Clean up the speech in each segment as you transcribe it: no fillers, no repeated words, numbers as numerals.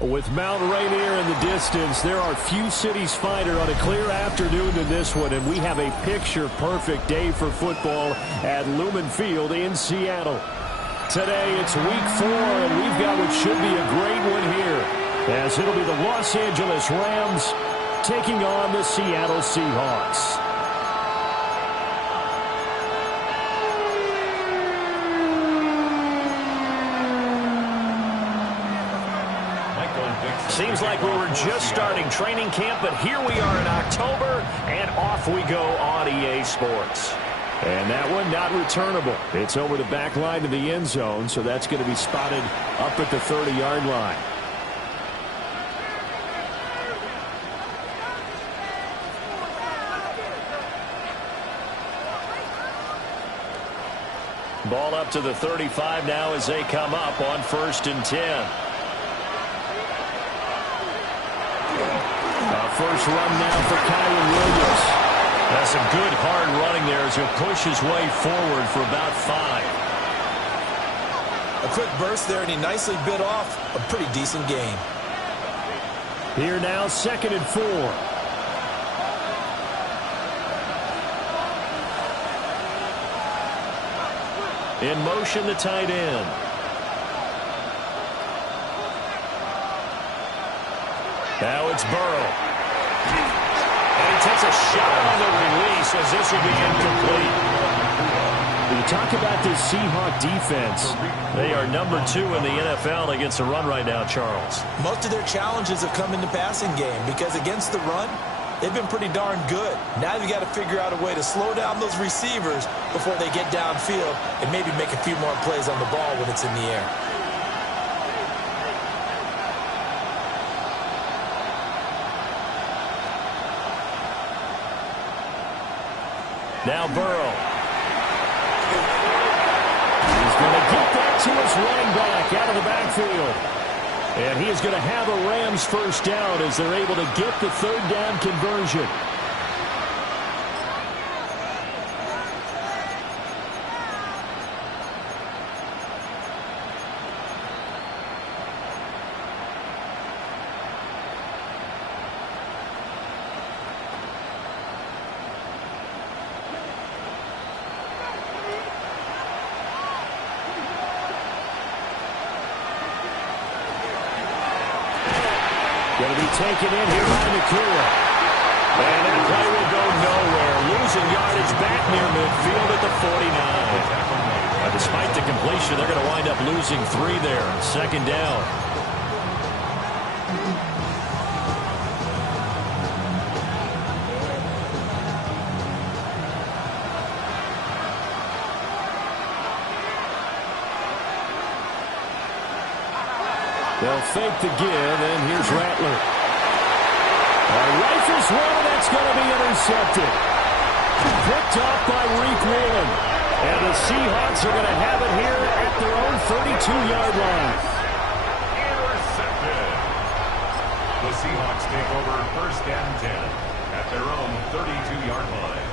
With Mount Rainier in the distance, there are few cities finer on a clear afternoon than this one, and we have a picture-perfect day for football at Lumen Field in Seattle. Today, it's Week 4, and we've got what should be a great one here, as it'll be the Los Angeles Rams taking on the Seattle Seahawks. Seems like we were just starting training camp, but here we are in October, and off we go on EA Sports. And that one not returnable. It's over the back line of the end zone, so that's going to be spotted up at the 30-yard line. Ball up to the 35 now as they come up on 1st and 10. First run now for Kyron Williams. That's some good hard running there as he'll push his way forward for about 5. A quick burst there, and he nicely bit off a pretty decent gain. Here now, 2nd and 4. In motion, the tight end. Now it's Burrow. And he takes a shot on the release as this will be incomplete. When you talk about this Seahawk defense, they are number 2 in the NFL against the run right now, Charles. Most of their challenges have come in the passing game because against the run, they've been pretty darn good. Now you've got to figure out a way to slow down those receivers before they get downfield and maybe make a few more plays on the ball when it's in the air. Now Burrow. He's going to get that to his running back out of the backfield. And he is going to have a Rams first down as they're able to get the 3rd down conversion. Going to be taken in here by Nakua. And that play will go nowhere. Losing yardage back near midfield at the 49. Despite the completion, they're going to wind up losing 3 there. 2nd down. They'll fake the give, and here's Rattler. Rifles one, that's going to be intercepted. Picked off by Reek Whelan. And the Seahawks are going to have it here at their own 32-yard line. Intercepted. The Seahawks take over 1st and 10 at their own 32-yard line.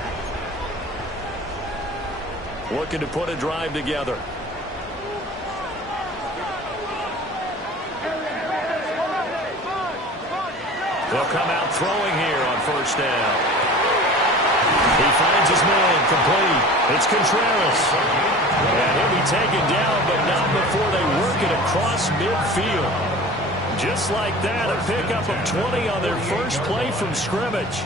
Looking to put a drive together. They'll come out throwing here on 1st down. He finds his man complete. It's Contreras. And he'll be taken down, but not before they work it across midfield. Just like that, a pickup of 20 on their first play from scrimmage.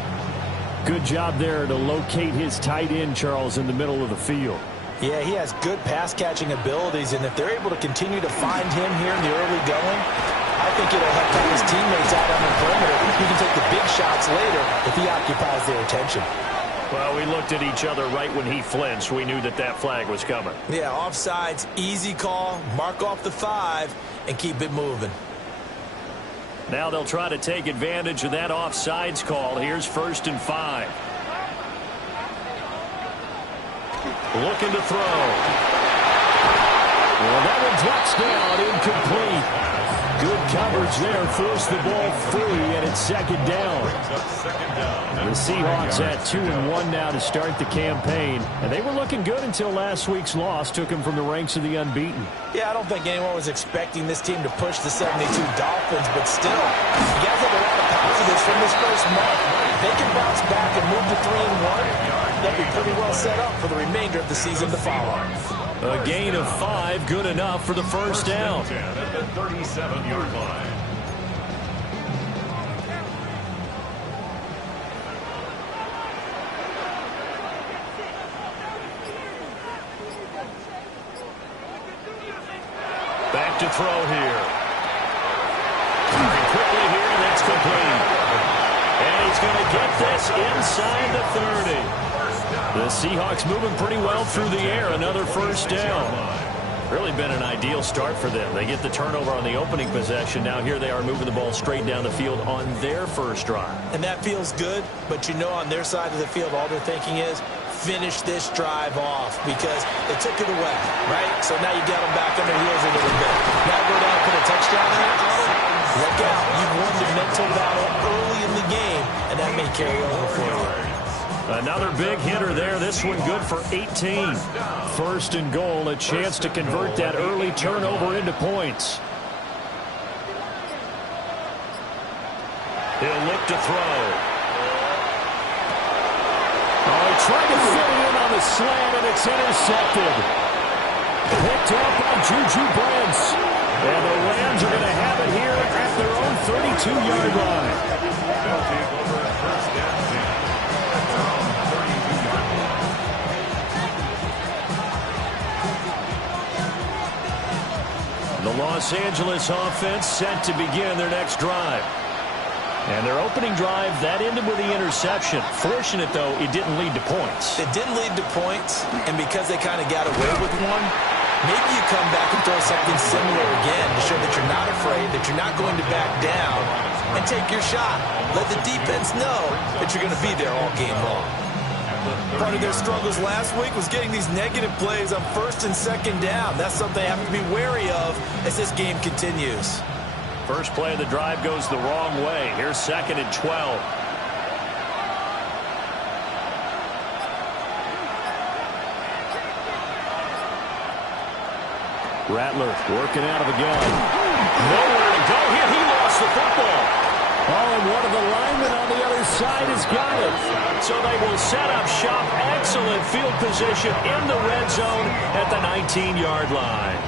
Good job there to locate his tight end, Charles, in the middle of the field. Yeah, he has good pass-catching abilities, and if they're able to continue to find him here in the early going, I I think it'll help out his teammates out on the perimeter. He can take the big shots later if he occupies their attention. Well, we looked at each other right when he flinched. We knew that that flag was coming. Yeah, offsides, easy call. Mark off the 5 and keep it moving. Now they'll try to take advantage of that offsides call. Here's 1st and 5. Looking to throw. Well, that one drops down, incomplete. Good coverage there, forced the ball free, and it's 2nd down. The Seahawks at 2-1 now to start the campaign, and they were looking good until last week's loss took them from the ranks of the unbeaten. Yeah, I don't think anyone was expecting this team to push the 72 Dolphins, but still, you guys have a lot of positives from this first month. They can bounce back and move to 3-1. They'll be pretty well set up for the remainder of the season to follow. A gain of 5, good enough for the first down. At the 37-yard line. Back to throw here. And quickly here, and that's complete. And he's going to get this inside the 30. The Seahawks moving pretty well through the air. Another first down. Really been an ideal start for them. They get the turnover on the opening possession. Now here they are moving the ball straight down the field on their first drive. And that feels good, but you know on their side of the field all they're thinking is finish this drive off because they took it away, right? So now you got them back on their heels a little bit. Now go down and put a touchdown in it. Look out. You've won the mental battle early in the game, and that may carry over for you. Another big hitter there. This one good for 18. 1st and goal, a chance to convert that early turnover into points. He'll look to throw. Oh, he tried to fit it in on the slant, and it's intercepted. Picked up on Juju Brents. And the Rams are going to have it here at their own 32-yard line. The Los Angeles offense set to begin their next drive. And their opening drive, that ended with the interception. Fortunate, though, it didn't lead to points. It didn't lead to points, and because they kind of got away with one, maybe you come back and throw something similar again to show that you're not afraid, that you're not going to back down, and take your shot. Let the defense know that you're going to be there all game long. Part of their struggles last week was getting these negative plays on 1st and 2nd down. That's something they have to be wary of as this game continues. First play of the drive goes the wrong way. Here's 2nd and 12. Rattler working out of a gun. Nowhere to go here. He lost the football. Oh, and one of the linemen on the other side has got it. So they will set up shop. Excellent field position in the red zone at the 19-yard line.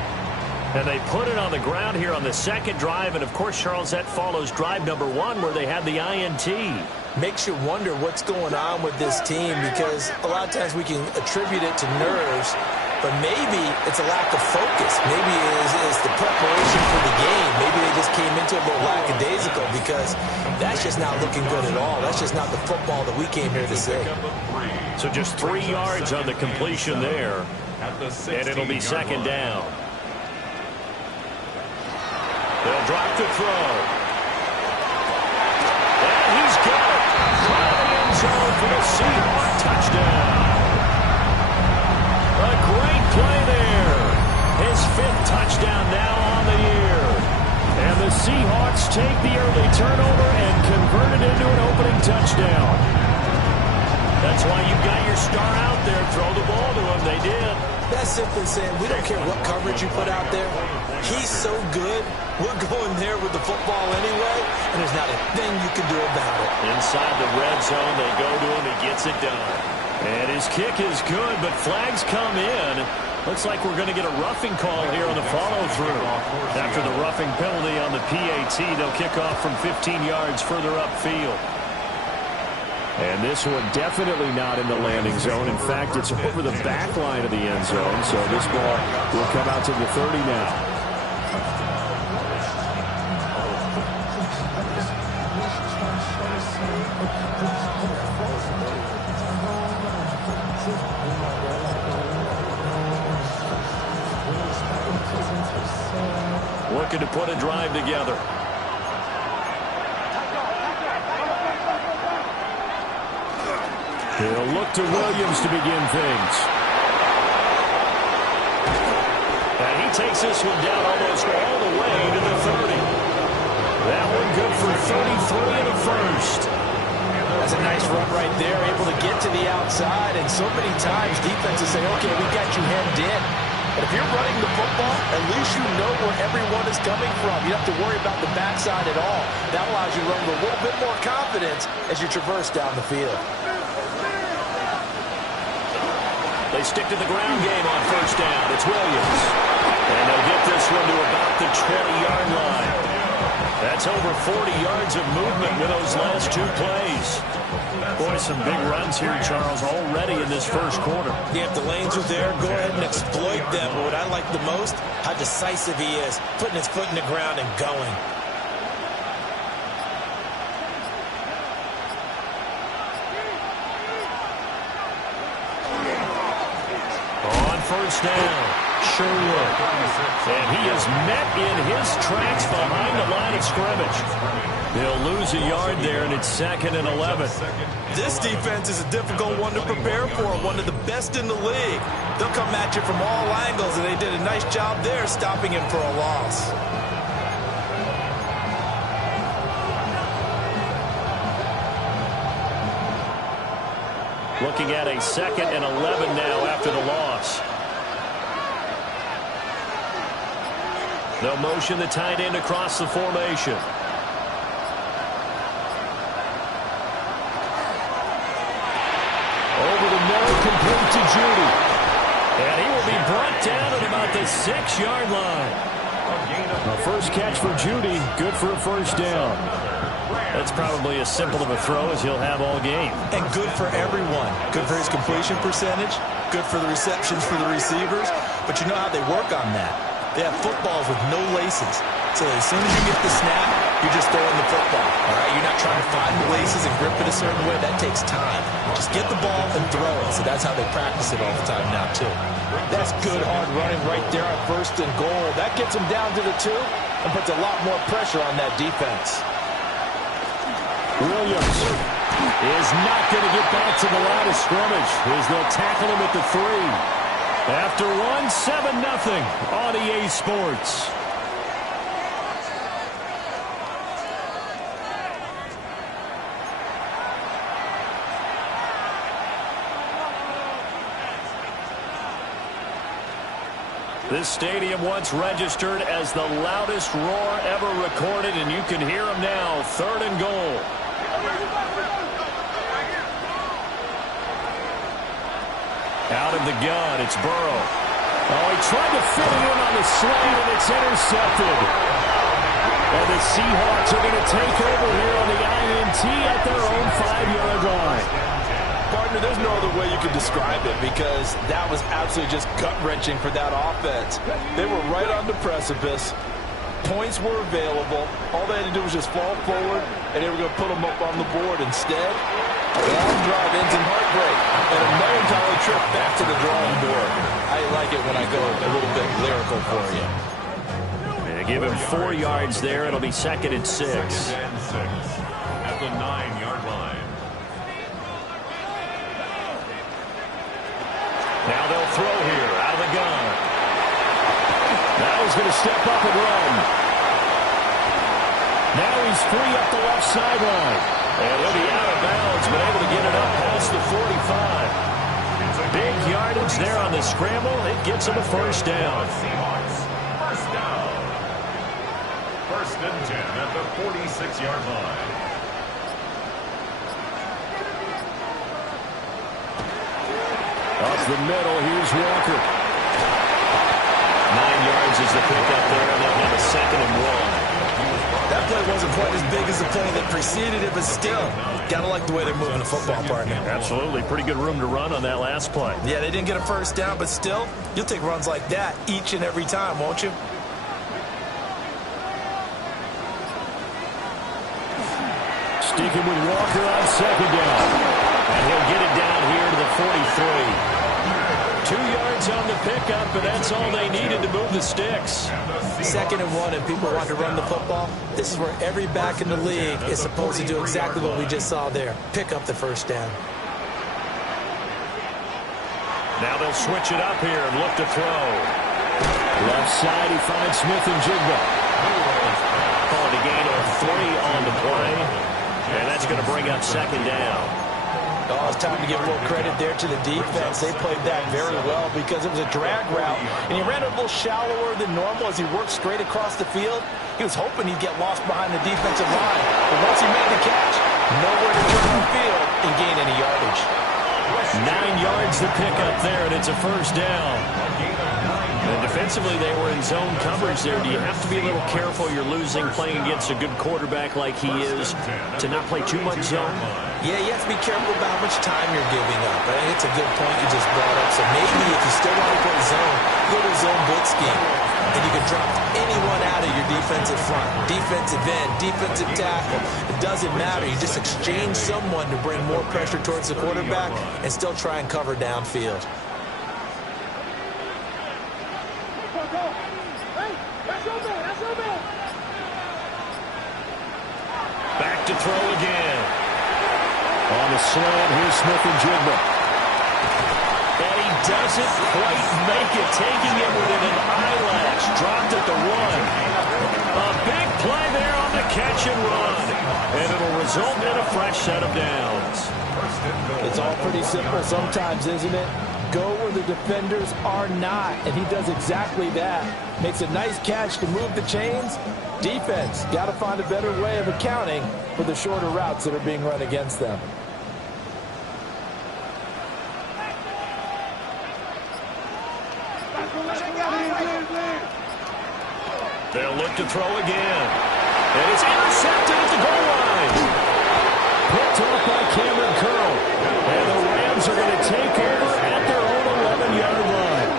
And they put it on the ground here on the 2nd drive. And, of course, Charles, that follows drive number 1 where they had the INT. Makes you wonder what's going on with this team because a lot of times we can attribute it to nerves, but maybe it's a lack of focus. Maybe it's the preparation for the game. Maybe they just came into it a little lackadaisical because that's just not looking good at all. That's just not the football that we came here to see. So just 3 yards on the completion there, and it'll be 2nd down. They'll drop to throw. And he's got it. Out of the end zone for the Seahawks touchdown. A great play there. His 5th touchdown now on the year. And the Seahawks take the early turnover and convert it into an opening touchdown. That's why you've got your star out there. Throw the ball to him. They did. That's simply saying we don't care what coverage you put out there. He's so good. We're going there with the football anyway, and there's not a thing you can do about it. Inside the red zone, they go to him. He gets it done. And his kick is good, but flags come in. Looks like we're going to get a roughing call here on the follow-through. After the roughing penalty on the PAT, they'll kick off from 15 yards further upfield. And this one definitely not in the landing zone. In fact, it's over the back line of the end zone. So this ball will come out to the 30 now. put a drive together. He'll look to Williams to begin things. And he takes this one down almost all the way to the 30. That one good for 33 in the first. That's a nice run right there, able to get to the outside. And so many times defenses say, okay, we got you hemmed in. But if you're running the football, at least you know where everyone is coming from. You don't have to worry about the backside at all. That allows you to run with a little bit more confidence as you traverse down the field. They stick to the ground game on first down. It's Williams. And they'll get this one to about the 20-yard line. That's over 40 yards of movement with those last two plays. Boy, some big runs here, Charles, already in this first quarter. Yeah, if the lanes are there, go ahead and exploit them. But what I like the most, how decisive he is, putting his foot in the ground and going. On first down, Sherwood. And he is met in his tracks behind the line of scrimmage. They'll lose a yard there, and it's 2nd and 11. This defense is a difficult one to prepare for, one of the best in the league. They'll come at you from all angles, and they did a nice job there stopping him for a loss. Looking at a 2nd and 11 now after the loss. They'll motion the tight end across the formation. Over the middle, complete to Judy. And he will be brought down at about the 6-yard line. A first catch for Judy, good for a first down. That's probably as simple of a throw as he'll have all game. And good for everyone. Good for his completion percentage. Good for the receptions for the receivers. But you know how they work on that. They have footballs with no laces. So as soon as you get the snap, you're just throwing the football. All right? You're not trying to find the laces and grip it a certain way. That takes time. Just get the ball and throw it. So that's how they practice it all the time now, too. That's good, hard running right there on 1st and goal. That gets them down to the 2 and puts a lot more pressure on that defense. Williams is not going to get back to the line of scrimmage as they'll tackle him at the 3. After one, 7-0 on EA Sports. This stadium once registered as the loudest roar ever recorded, and you can hear him now. 3rd and goal. Out of the gun, it's Burrow. Oh, he tried to fit it in on the slant, and it's intercepted. And the Seahawks are going to take over here on the INT at their own 5-yard line. Partner, there's no other way you could describe it because that was absolutely just gut-wrenching for that offense. They were right on the precipice. Points were available. All they had to do was just fall forward, and they were going to put them up on the board. Instead, the long drive ends in heartbreak and a melancholy trip back to the drawing board. I like it when I go a little bit lyrical for you. They give him 4 yards there. It'll be 2nd and 6. 2nd and 6 at the 9-yard line. Now they'll throw here out of the gun. Now he's going to step up and run. Now he's free up the left sideline. And he'll be out of bounds, but able to get it up past the 45. Big yardage there on the scramble. It gets him a first down. Seahawks, first down. 1st and 10 at the 46-yard line. Off the middle, here's Walker. 9 yards is the pickup there, and they'll have a 2nd and 1. That play wasn't quite as big as the play that preceded it, but still, got to like the way they're moving the football, partner. Absolutely. Pretty good room to run on that last play. Yeah, they didn't get a first down, but still, you'll take runs like that each and every time, won't you? Sticking with Walker on 2nd down. And he'll get it down here to the 43. 2 yards on the pickup, but that's all they needed to move the sticks. 2nd and 1, and people want to run the football. This is where every back in the league is supposed to do exactly what we just saw there. Pick up the first down. Now they'll switch it up here and look to throw. Left side, he finds Smith and Jigba. Calling a gain of 3 on the play, and that's going to bring up 2nd down. Oh, it's time to give a little credit there to the defense. They played that very well because it was a drag route, and he ran a little shallower than normal as he worked straight across the field. He was hoping he'd get lost behind the defensive line, but once he made the catch, nowhere to turn on field and gain any yardage. 9 yards to pick up there, and it's a first down. And defensively, they were in zone coverage there. Do you have to be a little careful? You're losing playing against a good quarterback like he is to not play too much zone? Yeah, you have to be careful about how much time you're giving up. I think it's a good point you just brought up. So maybe if you still want to play zone, go to zone blitz scheme. And you can drop anyone out of your defensive front, defensive end, defensive tackle. It doesn't matter. You just exchange someone to bring more pressure towards the quarterback and still try and cover downfield. Back to throw again. On the slant, here's Smith and Jigba. And he doesn't quite make it, taking it within an eyelash. Dropped at the 1. A big play there on the catch and run. And it'll result in a fresh set of downs. It's all pretty simple sometimes, isn't it? Go where the defenders are not, and he does exactly that. Makes a nice catch to move the chains. Defense, got to find a better way of accounting for the shorter routes that are being run against them. They'll look to throw again. And it's intercepted at the goal line. Picked off by Cameron Curl. And the Rams are going to take over at their own 11-yard line.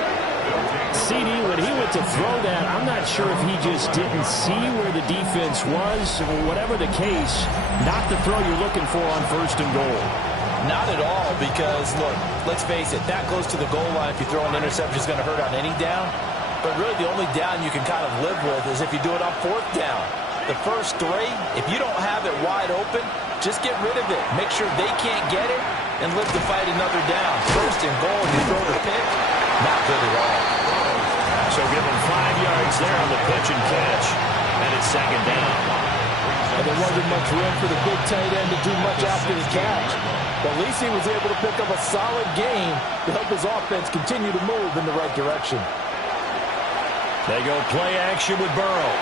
CD, when he went to throw that, I'm not sure if he just didn't see where the defense was. Whatever the case, not the throw you're looking for on 1st and goal. Not at all, because, look, let's face it, that close to the goal line, if you throw an interception, is going to hurt on any down. But really, the only down you can kind of live with is if you do it on 4th down. The first 3, if you don't have it wide open, just get rid of it. Make sure they can't get it and live to fight another down. 1st and goal, you throw the pick, not good at all. So give him 5 yards there on the pitch and catch. And it's 2nd down. And there wasn't much room for the big tight end to do much after the catch. But at least he was able to pick up a solid gain to help his offense continue to move in the right direction. They go play action with Burrow.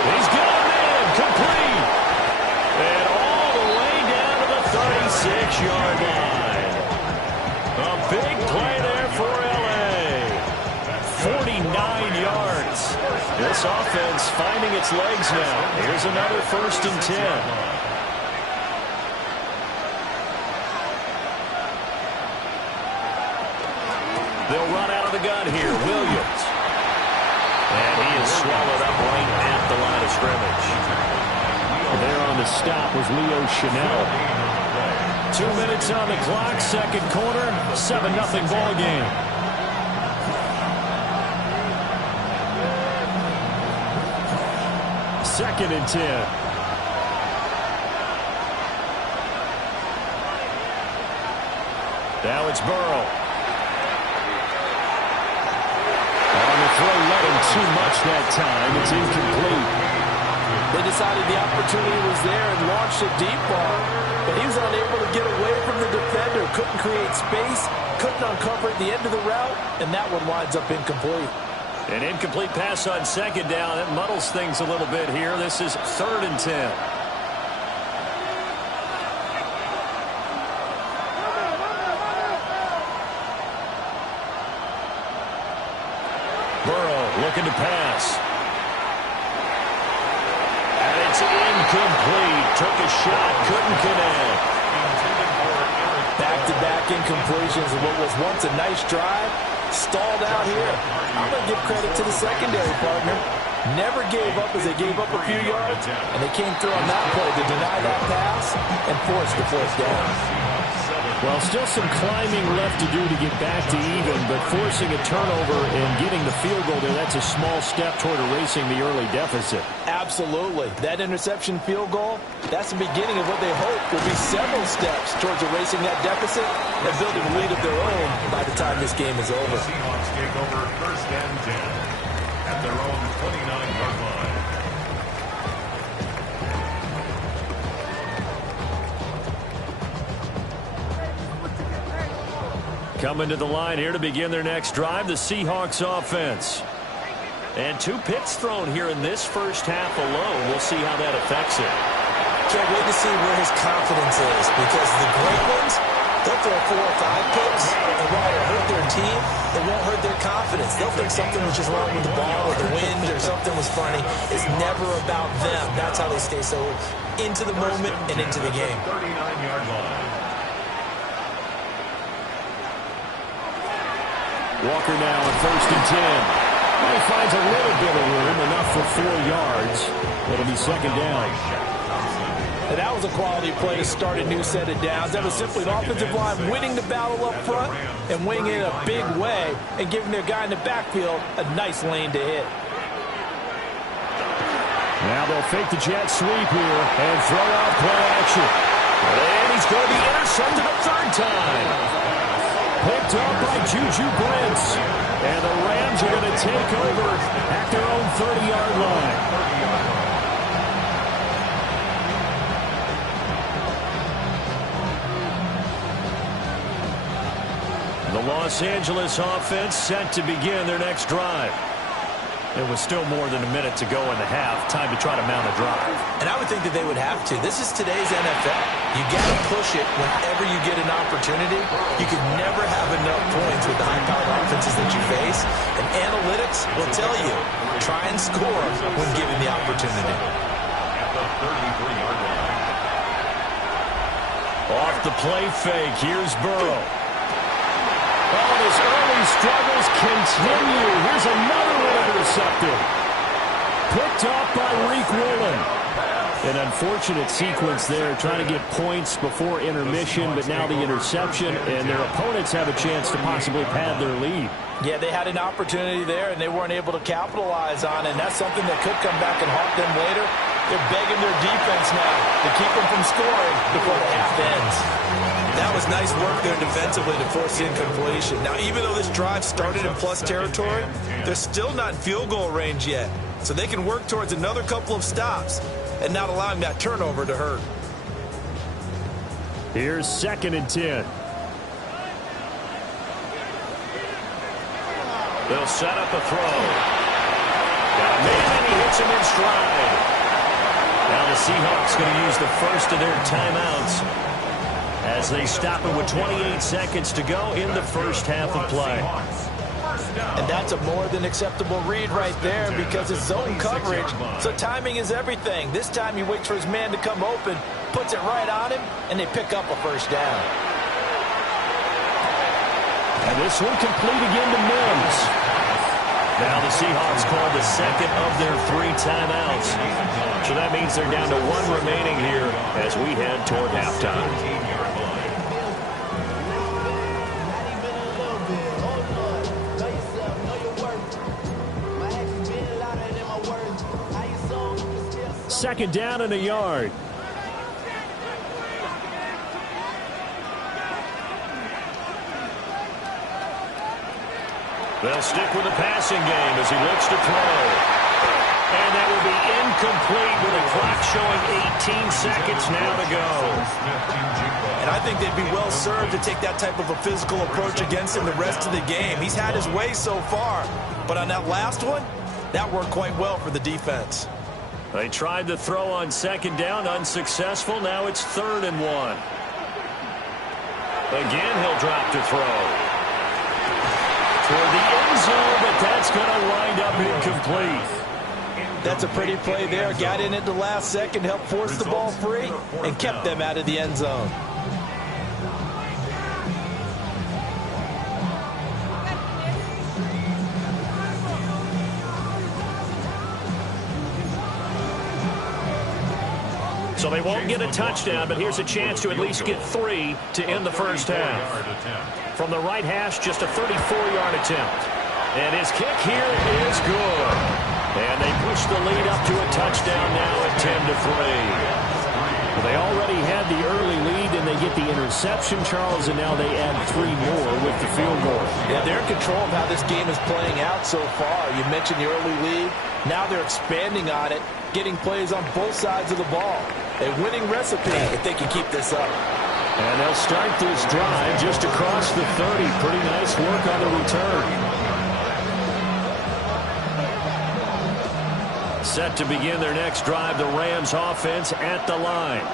He's got him in, complete. And all the way down to the 36-yard line. A big play there for L.A. 49 yards. This offense finding its legs now. Here's another 1st and 10. They'll run out of the gun here. Williams. And he is swallowed up right at the line of scrimmage. There on the stop was Leo Chanel. 2 minutes on the clock, 2nd quarter, 7-0 ball game. Second and 10. Now it's Burrow. Throw let him too much that time. It's incomplete. They decided the opportunity was there and launched a deep ball, but he was unable to get away from the defender. Couldn't create space, couldn't uncover at the end of the route, and that one winds up incomplete. An incomplete pass on 2nd down. That muddles things a little bit here. This is 3rd and 10. Looking to pass. And it's incomplete. Took a shot, couldn't connect. Back-to-back incompletions of what was once a nice drive. Stalled out here. I'm going to give credit to the secondary partner. Never gave up as they gave up a few yards, and they came through on that play to deny that pass and force the 4th down. Well, still some climbing left to do to get back to even, but forcing a turnover and getting the field goal there, that's a small step toward erasing the early deficit. Absolutely. That interception field goal, that's the beginning of what they hope will be several steps towards erasing that deficit and building a lead of their own by the time this game is over. The Seahawks take over 1st and 10 at their own 29-yard line. Coming to the line here to begin their next drive, the Seahawks offense. And 2 picks thrown here in this first half alone. We'll see how that affects it. Can't wait to see where his confidence is, because the great ones, they'll throw 4 or 5 picks, and while it'll hurt their team, it won't hurt their confidence. They'll think something was just wrong with the ball or the wind or something was funny. It's never about them. That's how they stay so into the moment and into the game. 39-yard line. Walker now on 1st and 10. Well, he finds a little bit of room, enough for 4 yards. It'll be 2nd down. And that was a quality play to start a new set of downs. That was simply an offensive line winning the battle up front and winning it in a big way and giving their guy in the backfield a nice lane to hit. Now they'll fake the jet sweep here and throw out play action. And he's going to be intercepted a 3rd time. Picked up by Juju Brents. And the Rams are going to take over at their own 30-yard line. The Los Angeles offense set to begin their next drive. It was still more than a minute to go in the half. Time to try to mount a drive. And I would think that they would have to. This is today's NFL. You got to push it whenever you get an opportunity. You can never have enough points with the high-powered offenses that you face. And analytics will tell you, try and score when given the opportunity. At the 33-yard line. Off the play fake, here's Burrow. Oh, his early struggles continue. Here's another one intercepted. Picked up by Reek Woolen. An unfortunate sequence there, trying to get points before intermission, but now the interception, and their opponents have a chance to possibly pad their lead. Yeah, they had an opportunity there, and they weren't able to capitalize on it, and that's something that could come back and haunt them later. They're begging their defense now to keep them from scoring before the half ends. That was nice work there defensively to force the incompletion. Now, even though this drive started in plus territory, they're still not in field goal range yet. So they can work towards another couple of stops and not allowing that turnover to hurt. Here's 2nd and 10. They'll set up a throw. Got a man, and he hits him in stride. Now the Seahawks going to use the first of their timeouts as they stop it with 28 seconds to go in the first half of play. And that's a more than acceptable read right there because it's zone coverage, so timing is everything. This time he waits for his man to come open, puts it right on him, and they pick up a 1st down. And this one complete again to Mims. Now the Seahawks call the 2nd of their 3 timeouts. So that means they're down to 1 remaining here as we head toward halftime. Second down and a yard. They'll stick with the passing game as he looks to throw. And that will be incomplete with the clock showing 18 seconds now to go. And I think they'd be well served to take that type of a physical approach against him the rest of the game. He's had his way so far, but on that last one, that worked quite well for the defense. They tried the throw on 2nd down, unsuccessful. Now it's 3rd and 1. Again, he'll drop to throw. Toward the end zone, but that's going to wind up incomplete. That's a pretty play there. Got in at the last second, helped force the ball free, and kept them out of the end zone. So they won't get a touchdown, but here's a chance to at least get 3 to end the first half. From the right hash, just a 34-yard attempt. And his kick here is good. And they push the lead up to a touchdown now at 10-3. Well, they already had the early lead, and they get the interception, Charles, and now they add 3 more with the field goal. Yeah, they're in control of how this game is playing out so far. You mentioned the early lead. Now they're expanding on it, getting plays on both sides of the ball. A winning recipe if they can keep this up. And they'll start this drive just across the 30. Pretty nice work on the return. Set to begin their next drive, the Rams offense at the line.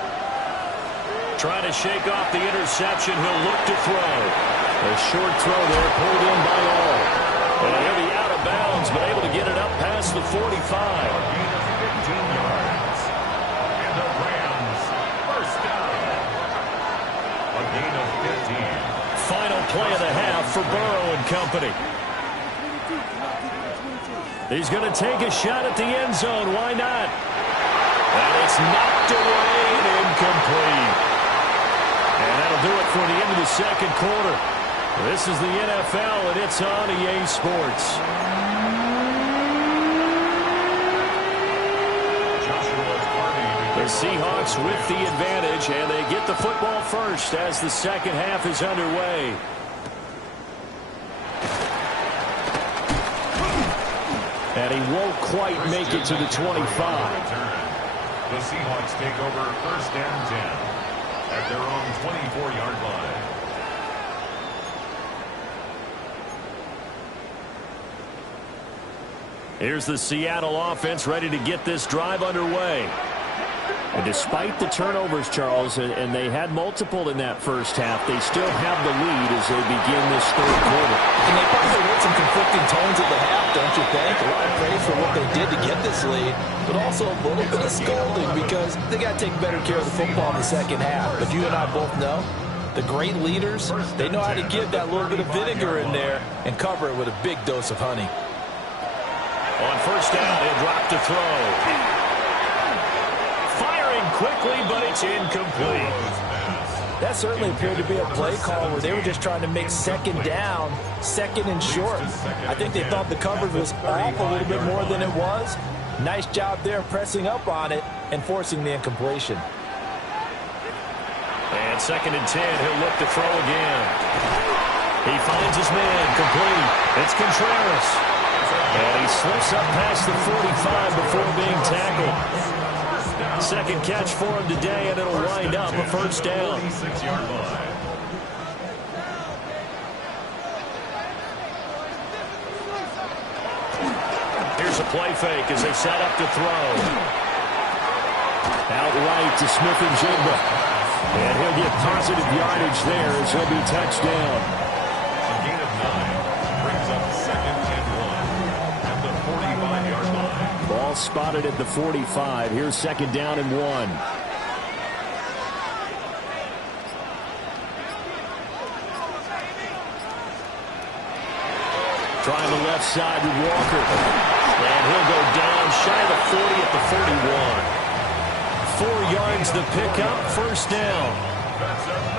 Trying to shake off the interception. He'll look to throw. A short throw there, pulled in by all. And he'll be out of bounds, but able to get it up past the 45. 15 yards. And the Rams, first down. A gain of 15. Final play of the half for Burrow and company. He's going to take a shot at the end zone. Why not? And it's knocked away and incomplete. And that'll do it for the end of the second quarter. This is the NFL, and it's on EA Sports. The Seahawks with the advantage, and they get the football first as the second half is underway. And he won't quite make it to the 25. The Seahawks take over first and 10 at their own 24-yard line. Here's the Seattle offense ready to get this drive underway. And despite the turnovers, Charles, and they had multiple in that first half, they still have the lead as they begin this third quarter. And they probably heard some conflicting tones at the half, don't you think? A lot of praise for what they did to get this lead, but also a little bit of scolding because they got to take better care of the football in the second half. But you and I both know the great leaders, they know how to give that little bit of vinegar in there and cover it with a big dose of honey. On first down, he'll drop to throw. Quickly, but it's incomplete. That certainly appeared to be a play call where they were just trying to make second down, second and short. I think they thought the coverage was off a little bit more than it was. Nice job there pressing up on it and forcing the incompletion. And second and 10, he'll look to throw again. He finds his man, complete. It's Contreras. And he slips up past the 45 before being tackled. Second catch for him today, and it'll wind up a first down. 46-yard line. Here's a play fake as they set up to throw. Out right to Smith-Njigba. And he'll get positive yardage there as he'll be touched down. A gain of 9 brings up second and 1 at the 45-yard line. Ball spotted at the 45. Here's second down and 1. Trying the left side with Walker. And he'll go down shy of the 40 at the 41. 4 yards the pickup, first down.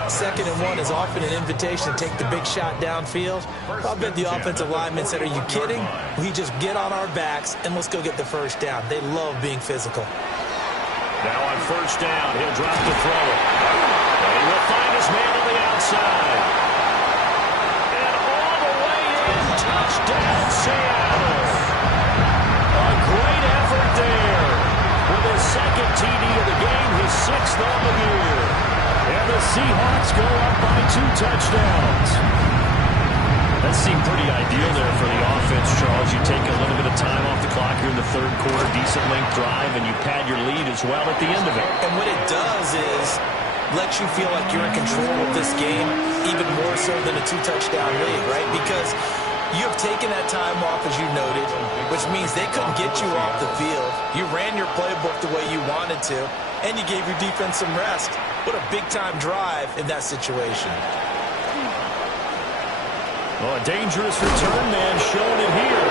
Second and 1 is often an invitation to take the big shot downfield. I bet the offensive lineman said, are you kidding? We just get on our backs and let's go get the first down. They love being physical. Now on first down, he'll drop to throw it. And he will find his man on the outside. And all the way in, touchdown Seattle. A great effort there. With his second TD of the game, his 6th on the year. And the Seahawks go up by 2 touchdowns. That seemed pretty ideal there for the offense, Charles. You take a little bit of time off the clock here in the third quarter, decent length drive, and you pad your lead as well at the end of it. And what it does is let you feel like you're in control of this game even more so than a 2-touchdown lead, right? Because you have taken that time off, as you noted, which means they couldn't get you off the field. You ran your playbook the way you wanted to, and you gave your defense some rest. What a big-time drive in that situation. Well, a dangerous return man showing it here.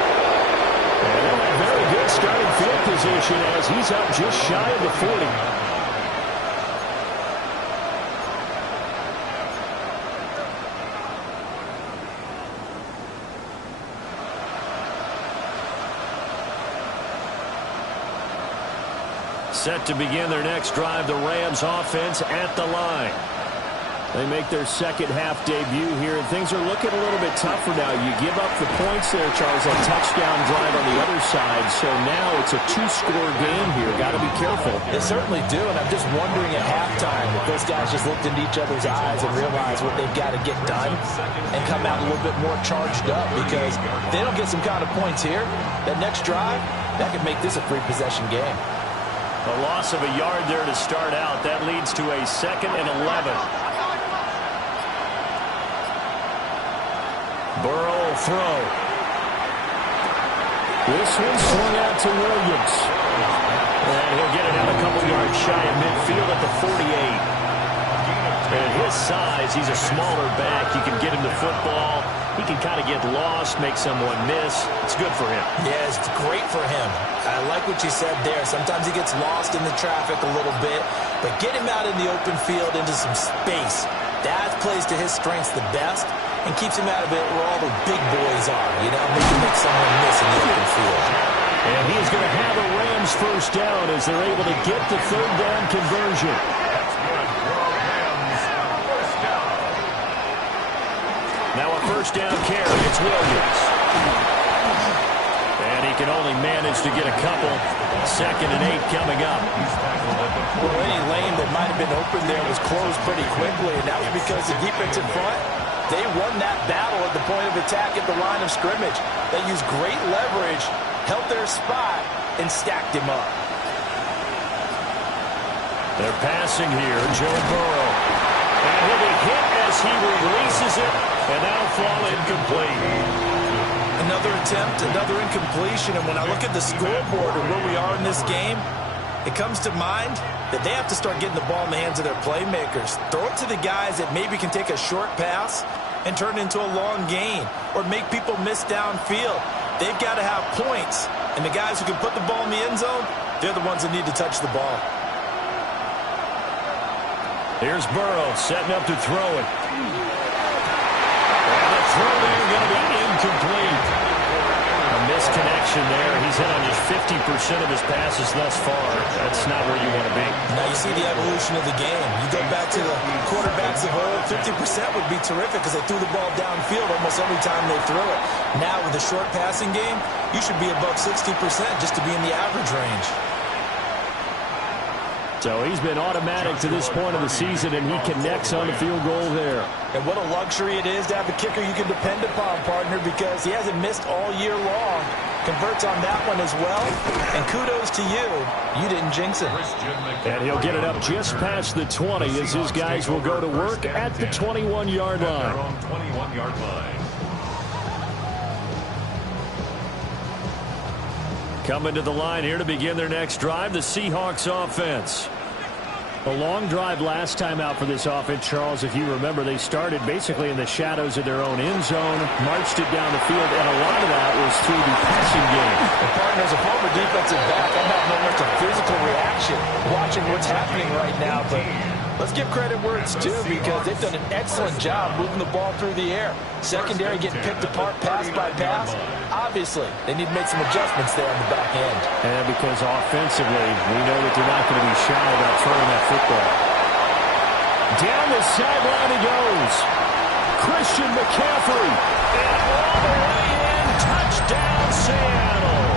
And a very good starting field position as he's up just shy of the 40. Set to begin their next drive, the Rams offense at the line. They make their second half debut here, and things are looking a little bit tougher now. You give up the points there, Charles, that touchdown drive on the other side. So now it's a two-score game here. Got to be careful. They certainly do, and I'm just wondering at halftime if those guys just looked into each other's eyes and realized what they've got to get done and come out a little bit more charged up, because if they don't get some kind of points here, that next drive, that could make this a three-possession game. A loss of a yard there to start out. That leads to a 2nd and 11. Burrow will throw. This one swung out to Williams. And he'll get it out a couple yards shy of midfield at the 48. And at his size, he's a smaller back. You can get him the football. He can kind of get lost, make someone miss. It's good for him. Yeah, it's great for him. I like what you said there. Sometimes he gets lost in the traffic a little bit. But get him out in the open field into some space. That plays to his strengths the best and keeps him out of it where all the big boys are. You know, make someone miss in the open field. And he is going to have a Rams first down as they're able to get the third down conversion. That's good for our Rams. First down. Now a first down carry. It's Williams. And he can only manage to get a couple. 2nd and 8 coming up. Well, any lane that might have been open there was closed pretty quickly, and that was because the defense in front, they won that battle at the point of attack at the line of scrimmage. They used great leverage, held their spot, and stacked him up. They're passing here. Joe Burrow. And he'll be hit as he releases it, and that'll fall incomplete. Another attempt, another incompletion, and when I look at the scoreboard and where we are in this game, it comes to mind that they have to start getting the ball in the hands of their playmakers. Throw it to the guys that maybe can take a short pass and turn it into a long gain or make people miss downfield. They've got to have points, and the guys who can put the ball in the end zone, they're the ones that need to touch the ball. Here's Burrow setting up to throw it. And the throw there going to be incomplete. A misconnection there. He's hit on just 50% of his passes thus far. That's not where you want to be. Now you see the evolution of the game. You go back to the quarterbacks of old, 50% would be terrific because they threw the ball downfield almost every time they threw it. Now with the short passing game, you should be above 60% just to be in the average range. So he's been automatic to this point of the season, and he connects on the field goal there. And what a luxury it is to have a kicker you can depend upon, partner, because he hasn't missed all year long. Converts on that one as well. And kudos to you. You didn't jinx him. And he'll get it up just past the 20 as his guys will go to work at the 21-yard line. Their own 21-yard line. Coming to the line here to begin their next drive, the Seahawks offense. A long drive last time out for this offense, Charles. If you remember, they started basically in the shadows of their own end zone, marched it down the field, and a lot of that was through the passing game. And partner, as a former defensive back, I'm having almost a physical reaction watching what's happening right now. But let's give credit where it's due because they've done an excellent job moving the ball through the air. Secondary getting picked apart pass by pass. Obviously, they need to make some adjustments there on the back end. And because offensively, we know that they're not going to be shy about throwing that football. Down the sideline he goes. Christian McCaffrey. And all the way in. Touchdown, Seattle.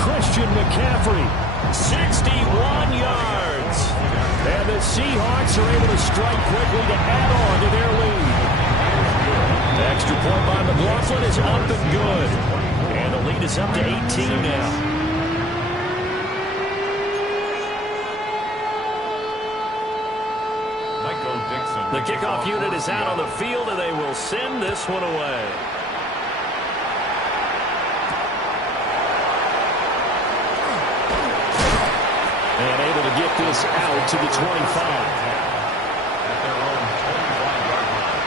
Christian McCaffrey, 61 yards. And the Seahawks are able to strike quickly to add on to their lead. The extra point by McLaughlin is up and good. And the lead is up to 18 now. The kickoff unit is out on the field, and they will send this one away. And able to get this out to the 25. At their own 25-yard line.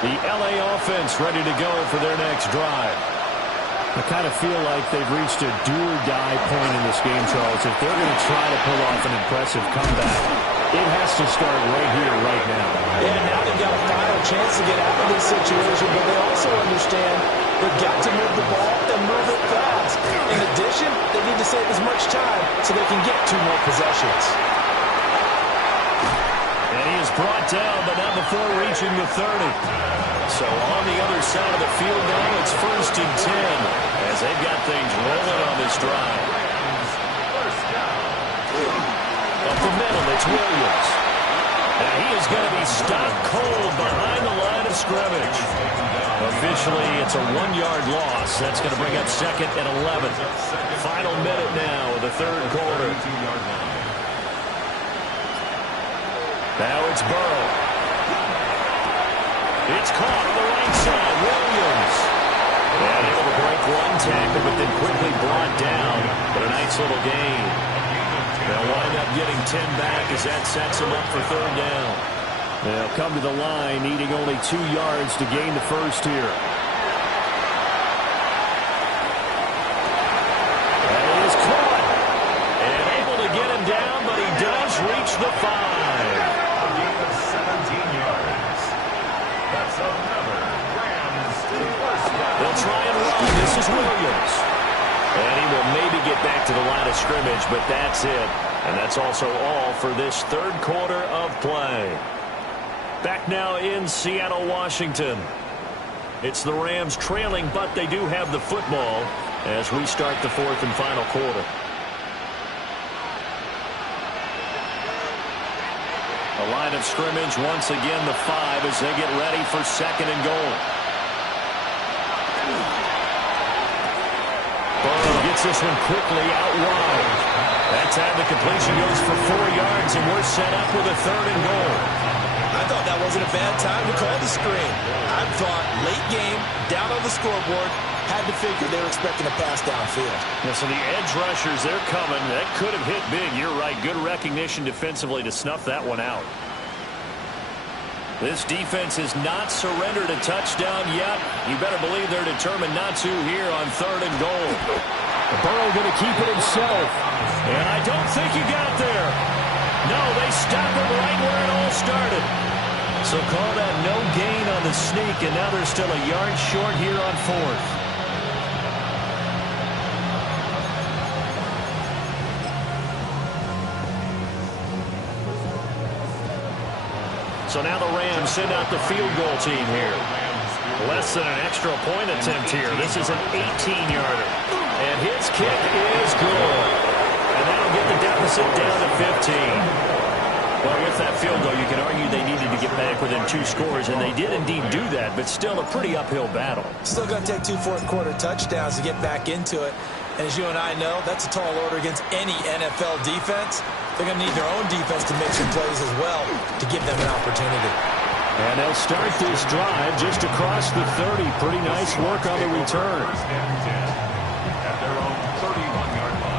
The LA offense ready to go for their next drive. I kind of feel like they've reached a do-or-die point in this game, Charles. If they're going to try to pull off an impressive comeback, It has to start right here, right now. Yeah, now they've got a final chance to get out of this situation, but they also understand they've got to move the ball and move it fast. In addition, they need to save as much time so they can get 2 more possessions. And he is brought down, but not before reaching the 30. So on the other side of the field now, it's 1st and 10 as they've got things rolling on this drive. Up the middle, it's Williams. And he is going to be stopped cold behind the line of scrimmage. Officially, it's a 1-yard loss. That's going to bring up 2nd and 11. Final minute now of the 3rd quarter. Now it's Burrow. It's caught on the right side. Williams. And able to break 1 tackle, but then quickly brought down. But a nice little gain. They'll wind up getting 10 back as that sets them up for 3rd down. They'll come to the line, needing only 2 yards to gain the first here. And he is caught. And able to get him down, but he does reach the 5. They'll try and run. This is Williams. And he will maybe get back to the line of scrimmage, but that's it. And that's also all for this 3rd quarter of play. Back now in Seattle, Washington. It's the Rams trailing, but they do have the football as we start the 4th and final quarter. The line of scrimmage, once again, the 5 as they get ready for 2nd and goal. Burrow gets this one quickly out wide. That time the completion goes for 4 yards, and we're set up with a 3rd and goal. I thought that wasn't a bad time to call the screen. I thought late game, down on the scoreboard, had to figure they were expecting a pass downfield. Yeah, so the edge rushers, they're coming. That could have hit big. You're right. Good recognition defensively to snuff that one out. This defense has not surrendered a touchdown yet. You better believe they're determined not to here on 3rd and goal. Burrow going to keep it himself. And I don't think he got there. No, they stop him right where it all started. So call that no gain on the sneak, and now they're still a yard short here on 4th. So now the Rams send out the field goal team here. Less than an extra point attempt here. This is an 18-yarder. And his kick is good. And that'll get the deficit down to 15. Well, with that field goal, you can argue they needed to get back within 2 scores, and they did indeed do that, but still a pretty uphill battle. Still going to take 2 fourth-quarter touchdowns to get back into it. And as you and I know, that's a tall order against any NFL defense. They're going to need their own defense to make some plays as well to give them an opportunity. And they'll start this drive just across the 30. Pretty nice work on the return. At their own 31-yard line.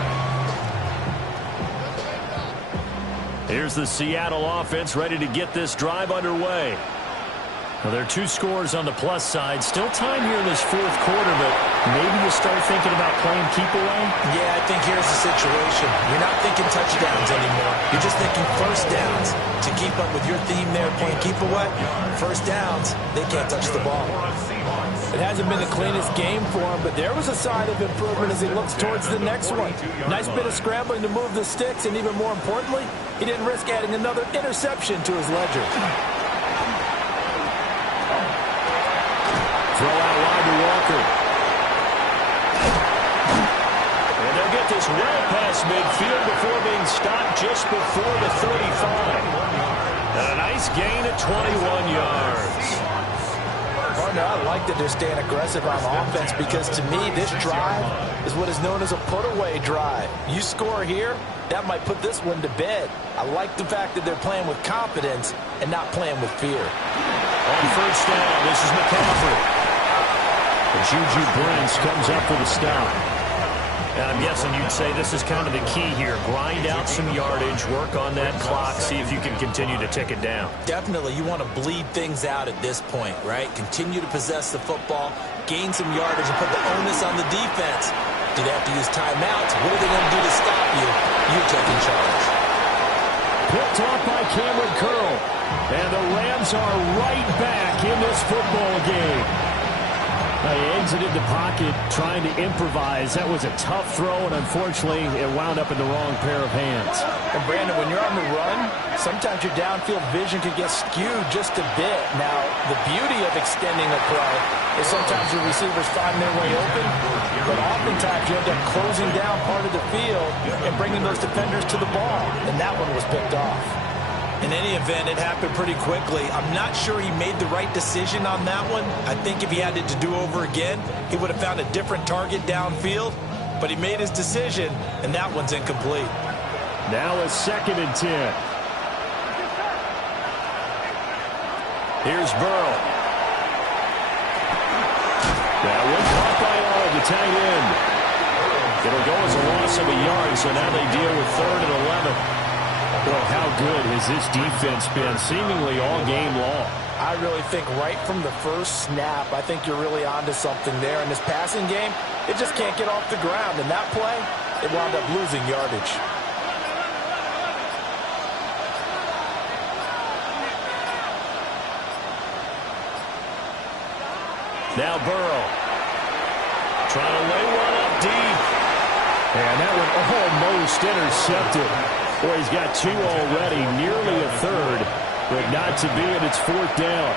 Here's the Seattle offense ready to get this drive underway. Well, there are 2 scores on the plus side. Still time here in this 4th quarter, but maybe you start thinking about playing keep away? Yeah, I think here's the situation. You're not thinking touchdowns anymore. You're just thinking first downs. To keep up with your theme there, playing keep away, first downs, they can't touch the ball. It hasn't been the cleanest game for him, but there was a sign of improvement as he looks towards the next one. Nice bit of scrambling to move the sticks, and even more importantly, he didn't risk adding another interception to his ledger. Throw out wide to Walker. And they'll get this well past midfield before being stopped just before the 35. And a nice gain at 21 yards. Partner, I like that they're staying aggressive on offense because to me, this drive is what is known as a put-away drive. You score here, that might put this one to bed. I like the fact that they're playing with confidence and not playing with fear. On first down, this is McCaffrey. Juju Brents comes up for the stop. And I'm guessing you'd say this is kind of the key here. Grind out some yardage, work on that clock, see if you can continue to tick it down. Definitely. You want to bleed things out at this point, right? Continue to possess the football, gain some yardage, and put the onus on the defense. Do they have to use timeouts? What are they going to do to stop you? You take in charge. picked off by Cameron Curl. And the Rams are right back in this football game. He exited the pocket trying to improvise. That was a tough throw, and unfortunately, it wound up in the wrong pair of hands. And Brandon, when you're on the run, sometimes your downfield vision can get skewed just a bit. Now, the beauty of extending a play is sometimes your receivers find their way open, but oftentimes you end up closing down part of the field and bringing those defenders to the ball, and that one was picked off. In any event, it happened pretty quickly. I'm not sure he made the right decision on that one. I think if he had it to do over again, he would have found a different target downfield, but he made his decision, and that one's incomplete. Now a 2nd and 10. Here's Burrow. That one caught by all the tight end. It'll go as a loss of a yard, so now they deal with 3rd and 11. Well, how good has this defense been seemingly all game long? I really think right from the first snap, I think you're really onto something there. In this passing game, it just can't get off the ground. In that play, it wound up losing yardage. Now Burrow. Trying to lay one up deep. And that one almost intercepted. Boy, he's got 2 already, nearly a 3rd, but not to be, and it's 4th down.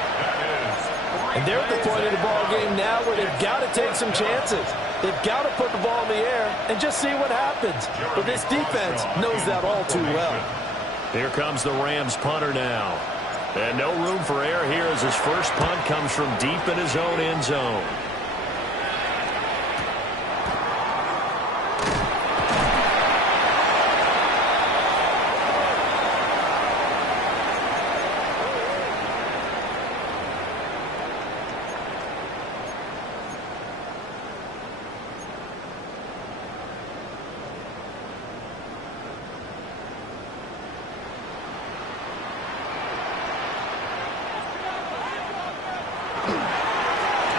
And they're at the point of the ball game now where they've got to take some chances. They've got to put the ball in the air and just see what happens. But this defense knows that all too well. Here comes the Rams punter now. And no room for error here as his first punt comes from deep in his own end zone.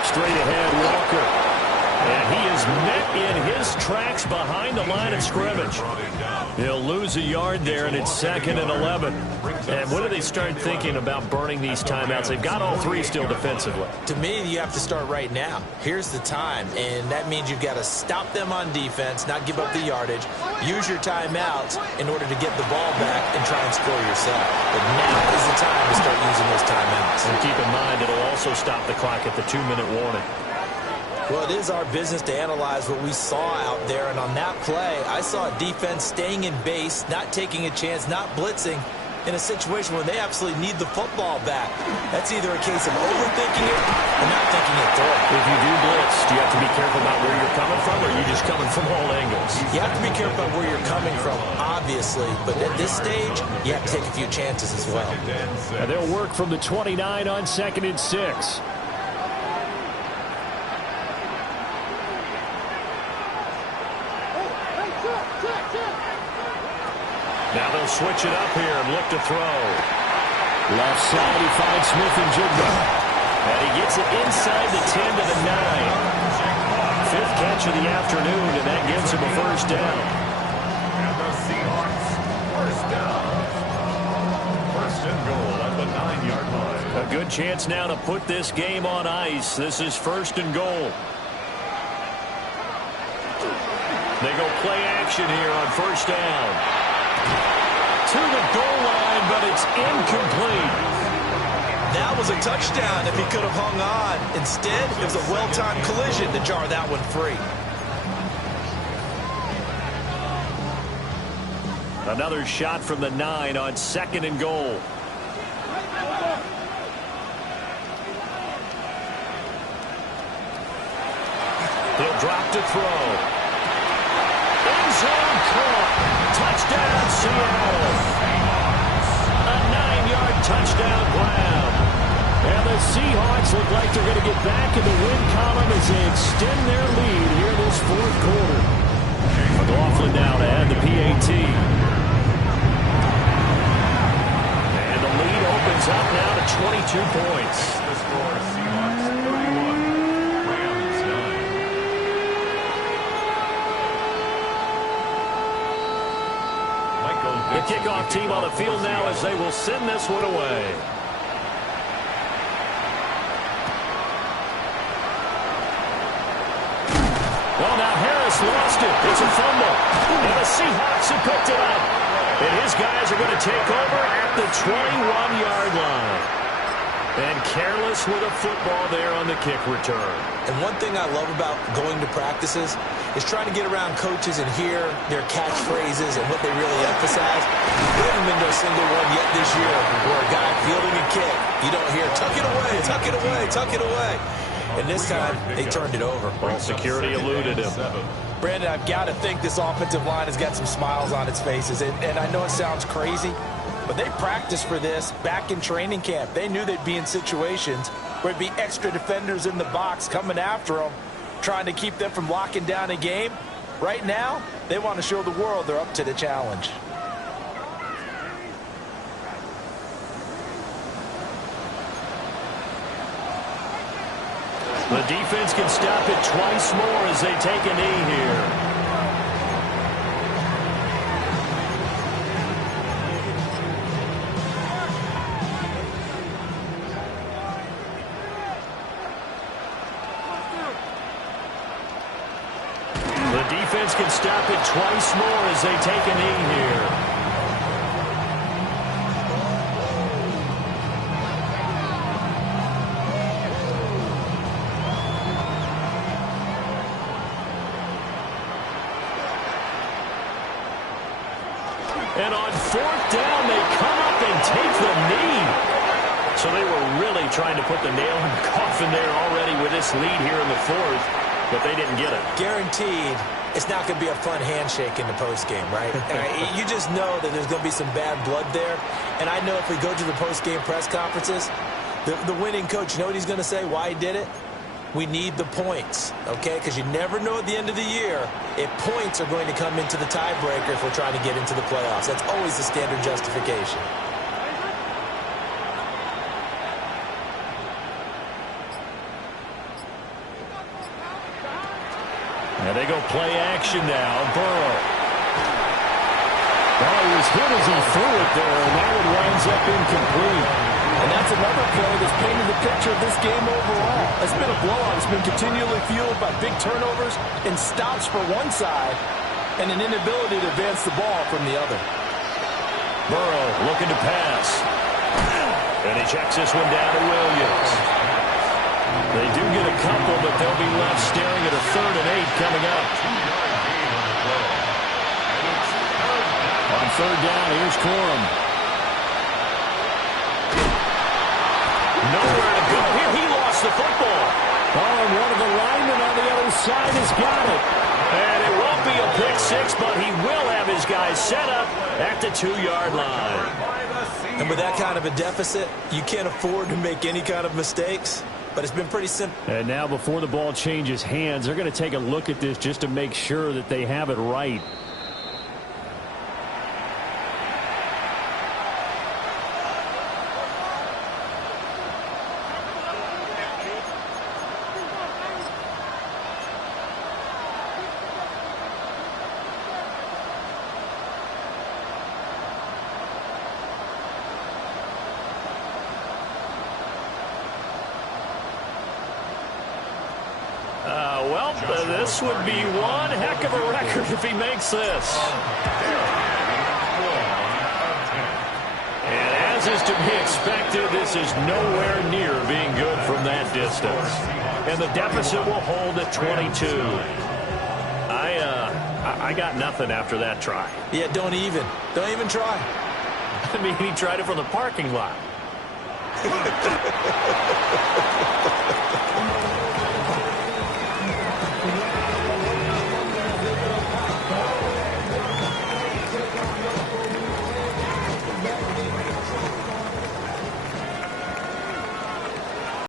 Straight ahead, Walker. And he is met in his tracks behind the line of scrimmage. He'll lose a yard there, and it's 2nd and 11. And when do they start thinking about burning these timeouts? They've got all 3 still defensively. To me, you have to start right now. Here's the time, and that means you've got to stop them on defense, not give up the yardage, use your timeouts in order to get the ball back and try and score yourself. But now is the time to start using those timeouts. And keep in mind, it'll also stop the clock at the 2-minute warning. Well, it is our business to analyze what we saw out there, and on that play, I saw a defense staying in base, not taking a chance, not blitzing, in a situation where they absolutely need the football back. That's either a case of overthinking it or not thinking it through. If you do blitz, do you have to be careful about where you're coming from, or are you just coming from all angles? You have to be careful about where you're coming from, obviously, but at this stage, you have to take a few chances as well. And they'll work from the 29 on 2nd and 6. Now they'll switch it up here and look to throw. Left side, he finds Smith-Njigba. And he gets it inside the 10 to the 9. 5th catch of the afternoon, and that gives him a 1st down. And the Seahawks, 1st down. 1st and goal at the 9-yard line. A good chance now to put this game on ice. This is 1st and goal. They go play action here on 1st down. To the goal line, but it's incomplete. That was a touchdown if he could have hung on. Instead, it was a well-timed collision to jar that one free. Another shot from the 9 on 2nd and goal. He'll drop to throw. End zone caught. Touchdown, Seattle. A 9-yard touchdown grab. And the Seahawks look like they're going to get back in the win column as they extend their lead here this 4th quarter. McLaughlin now to add the PAT. And the lead opens up now to 22 points. The score, Seahawks 31, Rams 9. The kickoff team on the field now as they will send this one away. Well, now Harris lost it. It's a fumble. And the Seahawks have picked it up. And his guys are going to take over at the 21-yard line. And careless with a football there on the kick return. And one thing I love about going to practices is trying to get around coaches and hear their catchphrases and what they really emphasize. We haven't been to a single one yet this year where a guy fielding a kick, you don't hear, tuck it away, tuck it away, tuck it away. And this time, they turned it over. Ball security eluded him. Brandon, I've got to think this offensive line has got some smiles on its faces. And I know it sounds crazy, but they practiced for this back in training camp. They knew they'd be in situations where there'd be extra defenders in the box coming after them, trying to keep them from locking down a game. Right now, they want to show the world they're up to the challenge. The defense can stop it twice more as they take a knee here. The defense can stop it twice more as they take a knee here. And on fourth down, they come up and take the knee. So they were really trying to put the nail in the coffin there already with this lead here in the fourth, but they didn't get it. Guaranteed, it's not going to be a fun handshake in the postgame, right? You just know that there's going to be some bad blood there. And I know if we go to the postgame press conferences, the winning coach, you know what he's going to say, why he did it? We need the points, okay? Because you never know at the end of the year if points are going to come into the tiebreaker if we're trying to get into the playoffs. That's always the standard justification. And they go play action now. Burrow. Well, he was hit as he threw it there, and that one winds up incomplete. And that's another play that's painted the picture of this game overall. It's been a blowout. It's been continually fueled by big turnovers and stops for one side and an inability to advance the ball from the other. Burrow looking to pass. And he checks this one down to Williams. They do get a couple, but they'll be left staring at a 3rd and 8 coming up. On 3rd down, here's Corum. Nowhere to go here. He lost the football. Oh, and one of the linemen on the other side has got it. And it won't be a pick six, but he will have his guys set up at the 2-yard line. And with that kind of a deficit, you can't afford to make any kind of mistakes. But it's been pretty simple. And now before the ball changes hands, they're going to take a look at this just to make sure that they have it right. This would be one heck of a record if he makes this. And as is to be expected, this is nowhere near being good from that distance. And the deficit will hold at 22. I got nothing after that try. Yeah, don't even try. I mean, he tried it from the parking lot.